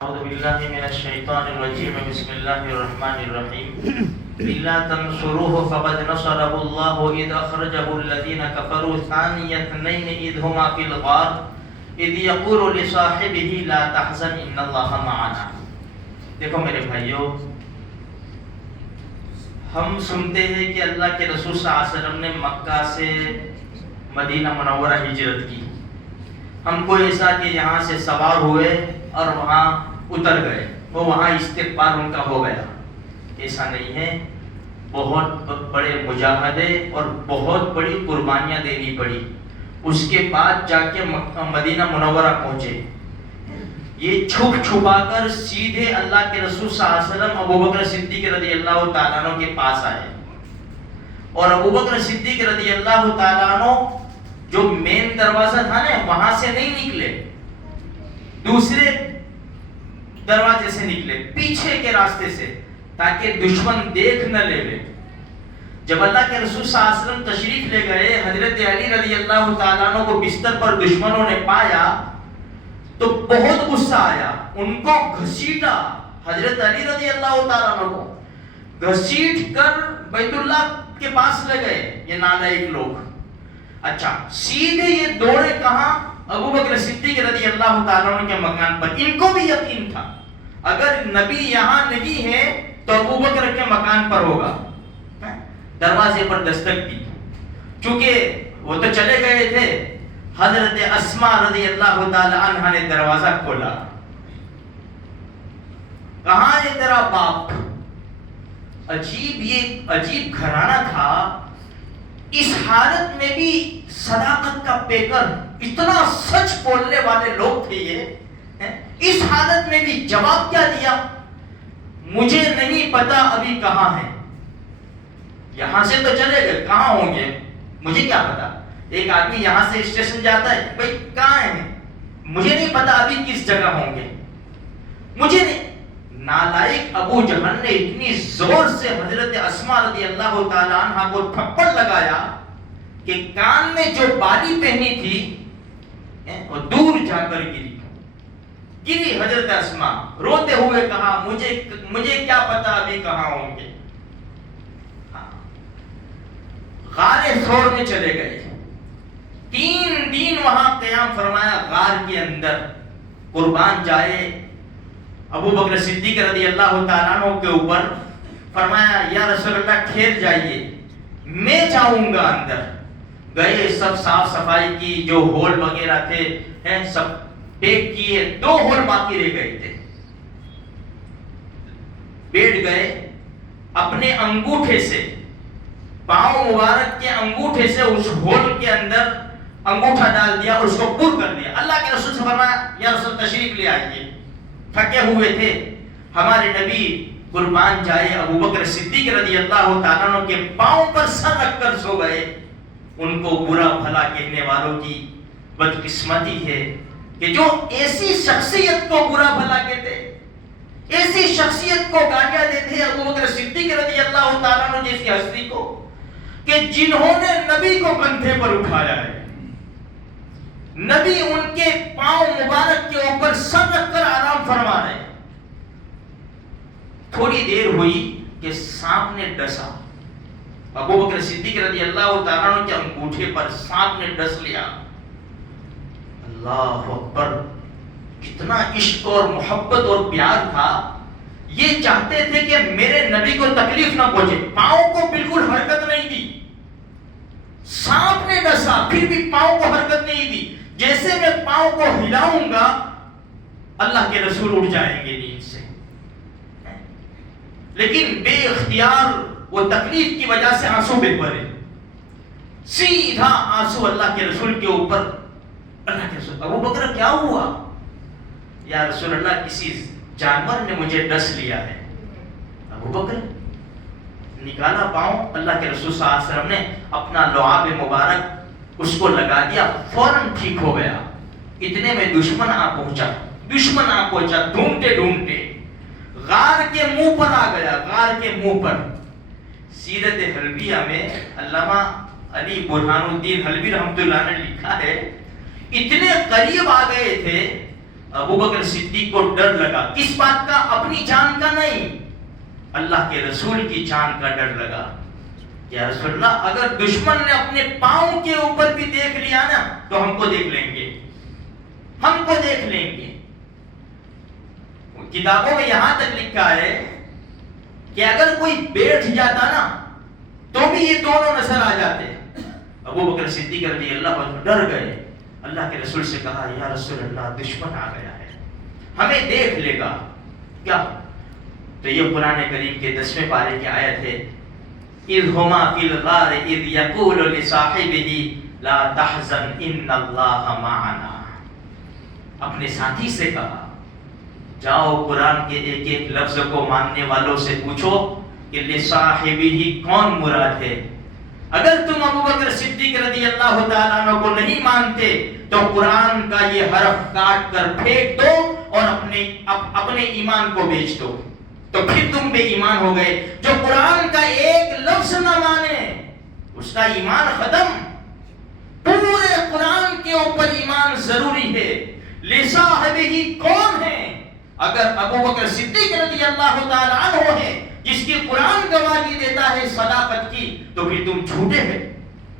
أعوذ بالله من الشيطان الرجيم بسم الله الرحمن الرحيم إلا تنصروه فقد نصره الله إذ أخرجه الذين كفروا ثاني اثنين إذ هما في الغار إذ يقول لصاحبه لا تحزن إن الله معنا. دیکھو میرے بھائیو، ہم سنتے ہیں کہ اللہ کے رسول صلی اللہ علیہ وسلم نے مکہ سے مدینہ منورہ ہجرت کی. ہم کو ایسا کہ یہاں سے سوار ہوئے اور وہاں اتر گئے، وہ وہاں استغفار ان کا ہو گیا. ایسا نہیں ہے. بہت بڑے مجاہدے اور بہت بڑی قربانیاں دینی پڑی، اس کے بعد جا کے مدینہ منورہ پہنچے. یہ چھپ چھپا کر سیدھے اللہ کے رسول صلی اللہ علیہ وسلم ابوبکر صدیق رضی اللہ تعالیٰ عنہ کے پاس آئے، اور ابوبکر صدیق رضی اللہ تعالیٰ عنہ جو مین دروازہ تھا نا وہاں سے نہیں نکلے، دوسرے دروازے سے نکلے، پیچھے کے راستے سے، تاکہ دشمن دیکھ نہ لے. جب اللہ کے رسول صلی اللہ علیہ وسلم تشریف لے گئے، حضرت علی رضی اللہ تعالیٰ عنہ کو بستر پر دشمنوں نے پایا تو بہت غصہ آیا، ان کو گھسیٹا. حضرت علی رضی اللہ تعالیٰ عنہ کو گھسیٹ کر بیت اللہ کے پاس لے گئے یہ نالائق لوگ. اچھا، سیدھے یہ دوڑے کہاں؟ ابوبکر صدیق رضی اللہ تعالیٰ عنہ کے مکان پر. ان کو بھی یقین تھا اگر نبی یہاں نہیں ہے تو ابوبکر کے مکان پر ہوگا. دروازے پر دستک دی، چونکہ وہ تو چلے گئے تھے. حضرت اسماء رضی اللہ تعالی عنہ نے دروازہ کھولا. کہاں ہے تیرا باپ؟ یہ عجیب گھرانہ تھا. اس حالت میں بھی صداقت کا پیکر، اتنا سچ بولنے والے لوگ تھے یہ. اس حالت میں بھی جواب کیا دیا؟ مجھے نہیں پتا ابھی کہاں ہے. یہاں سے تو چلے گئے، کہاں ہوں گے مجھے کیا پتا. ایک آدمی یہاں سے اسٹیشن جاتا ہے، بھائی کہاں ہیں، مجھے نہیں پتا ابھی کس جگہ ہوں گے، مجھے نہیں. نالائق ابو جہل نے اتنی زور سے حضرت اسماء رضی اللہ تعالی عنہ کو تھپڑ لگایا کہ کان میں جو بالی پہنی تھی وہ دور جا کر گری. حضرت اسماء روتے ہوئے کہا مجھے کیا پتا ابھی کہاں ہوں گے. غار ثور میں چلے گئے، 3 دن وہاں قیام فرمایا غار کے اندر. قربان جائے ابوبکر صدیق رضی اللہ تعالیٰ عنہ کے اوپر. فرمایا یا رسول اللہ ٹھہر جائیے، میں جاؤں گا اندر. گئے، سب صاف صفائی کی، جو ہول وغیرہ تھے سب پیک کیے. 2 ہول باقی رہ گئے تھے. بیٹھ گئے، اپنے انگوٹھے سے، پاؤں مبارک کے انگوٹھے سے اس ہول کے اندر انگوٹھا ڈال دیا اور اس کو پر کر دیا. اللہ کے رسول سے فرمایا یا رسول تشریف لے آئیے. تھکے ہوئے تھے ہمارے نبی. قربان جائے ابوبکر صدیق رضی اللہ تعالیٰ عنہ کے پاؤں پر سر رکھ کر سو گئے. ان کو برا بھلا کہنے والوں کی بدقسمتی ہے کہ جو ایسی شخصیت کو برا بھلا کہتے، ایسی شخصیت کو گالیاں دیتے ہیں ابوبکر صدیق رضی اللہ تعالیٰ عنہ جیسی ہستی کو، کہ جنہوں نے نبی کو کندھے پر اٹھایا ہے. نبی ان کے پاؤں مبارک کے اوپر سر رکھ کر آرام فرما رہے ہیں. تھوڑی دیر ہوئی کہ سانپ نے ڈسا. ابوبکر صدیق رضی اللہ تعالیٰ عنہ کے انگوٹھے پر سانپ نے ڈس لیا. اللہ اکبر! کتنا عشق اور محبت اور پیار تھا. یہ چاہتے تھے کہ میرے نبی کو تکلیف نہ پہنچے. پاؤں کو بالکل حرکت نہیں دی. سانپ نے ڈسا پھر بھی پاؤں کو حرکت نہیں دی. جیسے میں پاؤں کو ہلاؤں گا اللہ کے رسول اٹھ جائیں گے نیند سے. لیکن بے اختیار وہ تکلیف کی وجہ سے آنسو بے پڑے. سیدھا آنسو اللہ کے رسول کے اوپر. اللہ کے رسول، ابو بکر کیا ہوا؟ یا رسول اللہ کسی جانور نے مجھے ڈس لیا ہے. ابو بکر نکالا پاؤں. اللہ کے رسول صلی اللہ علیہ وسلم نے اپنا لعاب مبارک اس کو لگا دیا، فوراً ٹھیک ہو گیا. اتنے میں دشمن آ پہنچا ڈھونڈتے ڈھونڈتے غار کے منہ پر آ گیا. غار کے منہ پر سیرت حلبیہ میں علامہ علی برہان الدین حلبی رحمۃ اللہ نے لکھا ہے اتنے قریب آ گئے تھے ابو بکر صدیق کو ڈر لگا. کس بات کا؟ اپنی جان کا نہیں، اللہ کے رسول کی جان کا ڈر لگا. یا رسول اللہ اگر دشمن نے اپنے پاؤں کے اوپر بھی دیکھ لیا نا تو ہم کو دیکھ لیں گے، ہم کو دیکھ لیں گے. کتابوں میں یہاں تک لکھا ہے کہ اگر کوئی بیٹھ جاتا نا تو بھی یہ دونوں نظر آ جاتے. ابو بکر صدیق رضی اللہ عنہ ڈر گئے. اللہ کے رسول سے کہا یا رسول اللہ دشمن آ گیا ہے، ہمیں دیکھ لے گا کیا؟ تو یہ قرآن کریم کے 10ویں پارے کی آیت ہے، اذ ہما فی الغار اذ یقول لصاحبہ لا تحزن ان اللہ معنا. اپنے ساتھی سے کہا جاؤ قرآن کے ایک ایک لفظ کو ماننے والوں سے پوچھو کہ لصاحبہ کون مراد ہے. اگر تم ابو بکر صدیق رضی اللہ تعالیٰ عنہ کو نہیں مانتے تو قرآن کا یہ حرف کاٹ کر پھینک دو اور اپنے ایمان کو بیچ دو، تو پھر تم بے ایمان ہو گئے. جو قرآن کا ایک لفظ نہ مانے اس کا ایمان ختم. پورے قرآن کے اوپر ایمان ضروری ہے. لصاحبہ کون ہے؟ اگر ابو بکر صدیق رضی اللہ تعالیٰ عنہ ہے جس کی قرآن گواہی دیتا ہے صداقت کی، تو پھر تم جھوٹے ہیں،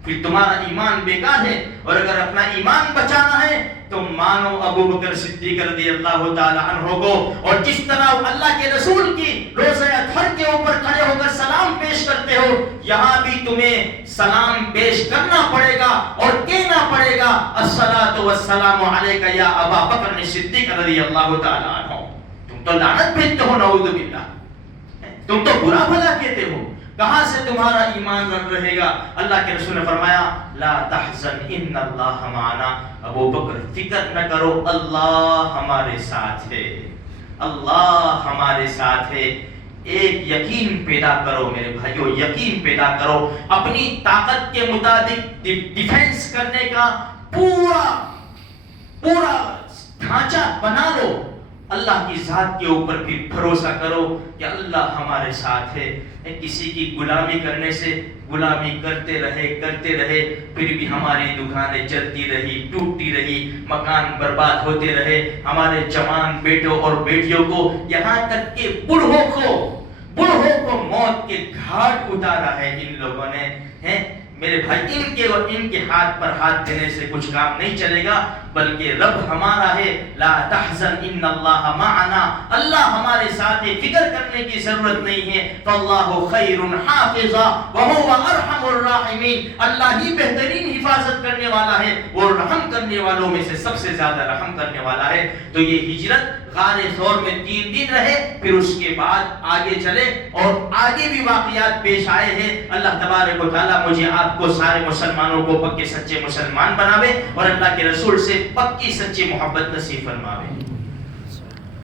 پھر تمہارا ایمان بیکار ہے. اور اگر اپنا ایمان بچانا ہے تو مانو ابو بکر صدیق رضی اللہ تعالیٰ عنہ کو. اور جس طرح اللہ کے رسول کی روزہ اطہر کے اوپر کھڑے ہو کر سلام پیش کرتے ہو، یہاں بھی تمہیں سلام پیش کرنا پڑے گا اور کہنا پڑے گا الصلاۃ والسلام علیک یا ابا بکر صدیق رضی اللہ تعالیٰ عنہ. تم تو لعنت بھیجتے ہو، نعوذ باللہ، تم تو برا بھلا کہتے ہو. کہاں سے تمہارا ایمان رہے گا؟ اللہ کے رسول نے فرمایا لا تحزن ان اللہ معنا. ابو بکر فکر نہ کرو، اللہ ہمارے ساتھ ہے، اللہ ہمارے ساتھ ہے. ایک یقین پیدا کرو میرے بھائیو، یقین پیدا کرو. اپنی طاقت کے مطابق ڈیفنس کرنے کا پورا ڈھانچہ بنا لو. اللہ کی ذات کے اوپر بھی بھروسہ کرو کہ اللہ ہمارے ساتھ ہے. کسی کی غلامی کرنے سے غلامی کرتے رہے پھر بھی ہماری دکانیں چلتی رہی، ٹوٹتی رہی، مکان برباد ہوتے رہے، ہمارے جوان بیٹوں اور بیٹیوں کو یہاں تک کہ بوڑھوں کو موت کے گھاٹ اتارا ہے ان لوگوں نے. میرے بھائی ان کے ہاتھ پر ہاتھ دینے سے کچھ کام نہیں چلے گا، بلکہ رب ہمارا ہے. لا تحزن ان اللہ معنا، اللہ ہمارے ساتھ ہے، فکر کرنے کی ضرورت نہیں ہے. فاللہ خیر حافظا وهو ارحم الراحمین. اللہ ہی بہترین حفاظت کرنے والا ہے، وہ رحم کرنے والوں میں سے سب سے زیادہ رحم کرنے والا ہے. تو یہ ہجرت غار ثور میں 3 دن رہے، پھر اس کے بعد آگے چلے اور آگے بھی واقعات پیش آئے ہیں. اللہ تبارک و تعالیٰ مجھے آپ کو سارے مسلمانوں کو پکے سچے مسلمان بناوے اور اللہ کے رسول سے پکی سچی محبت نصیب فرماوے.